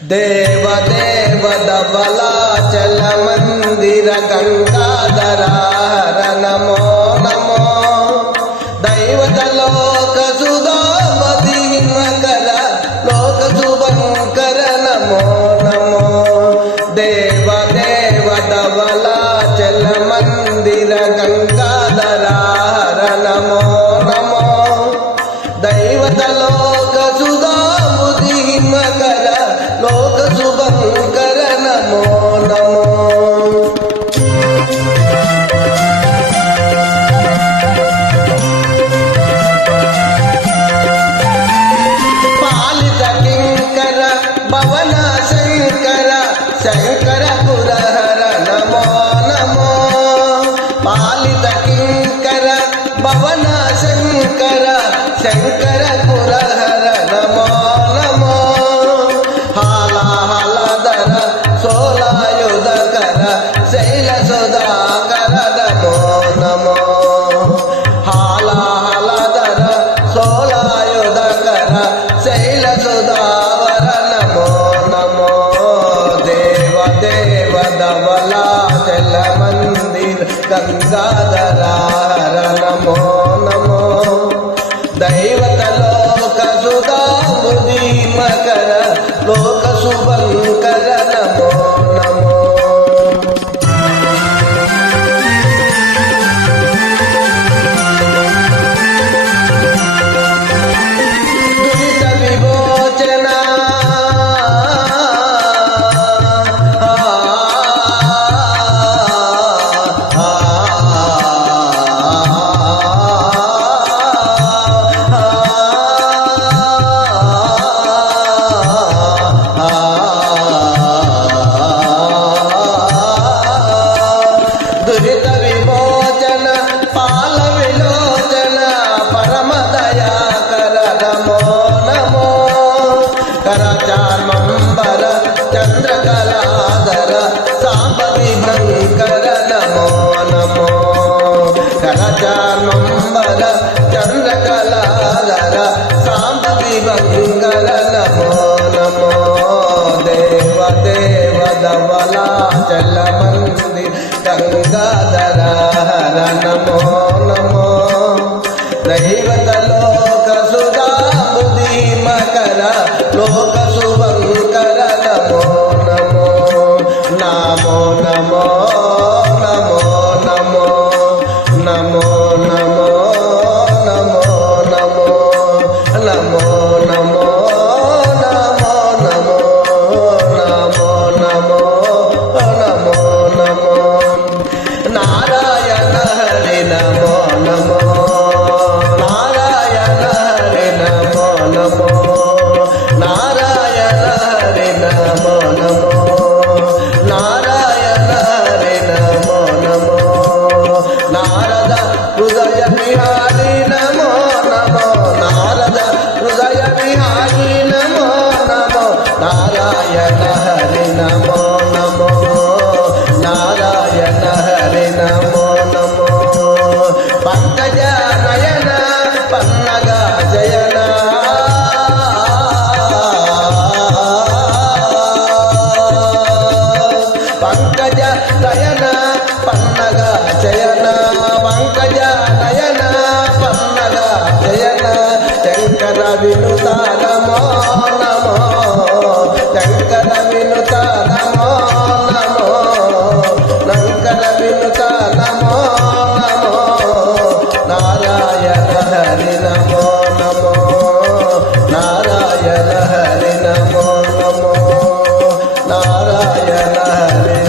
దేవదేవ ధవళాచల మందిర గంగాధర హర నమో నమో దైవత లోక సుధామతి హిమకర లోక శుభంకర నమో నమో దేవదేవ ధవళాచల మందిర గంగాధర హర నమో నమో దైవత లోక సుధామతి హిమకర లోక శుభంకర నమో నమో పాలిత కింకర భవన శంకర శంకర పురహర నమో నమో పాలిత కింకర భవన శంకర శంకర పురహర నమో నమో హాలాహలధర సోలాయుధకర శైల సుధాకర నమో నమో హాలాహలధర సోలాయుధకర శైల సుధావర నమో నమో దేవదేవ ధవళాచల మందిర గంగాధర హర నమో నమో దైవత లోక సుధామృది మకర లోక శుభంకర నమో నమో దురిత విమోచన దురిత విమోచన పాల విలోచన పరమ దయాకర నమో నమో కరచార్మంబర చంద్రకళాధర సాంబ విభంకర నమో నమో కరచార్మంబర చంద్రకళాధర సాంబ విభంకర నమో నమో దేవదేవ ధవళాచల మందిర గంగాధర హర నమో నమో దైవత లోక సుధామృది మకర లోక శుభంకర నమో నమో నమో నమో నమో నమో నమో నమో నమో నమో నమో నమో నమో నమో నమో నమో నమో నారాయణ హరి నమో నమో నారాయణ హరి నమో నమో నారాయణ హరి నమో నమో నారాయణ హరి నమో నమో నారద హృదయ విహారి నమో నమో నారద హృదయ విహారి నమో నమో నారాయణ హరి నమో నమో నారాయణ హరి నమో నమో పంకజ నయన పన్నగ జయన పంకజ నయన పన్నగ జయన పంకజ నయన పన్నగ జయన శంకర వినుత నమో నమో శంకర వినుత నమో నమో శంకర వినుత నమో నమో నారాయణ హరి నమో నమో నారాయణ హరి నమో నమో నారాయణ హరి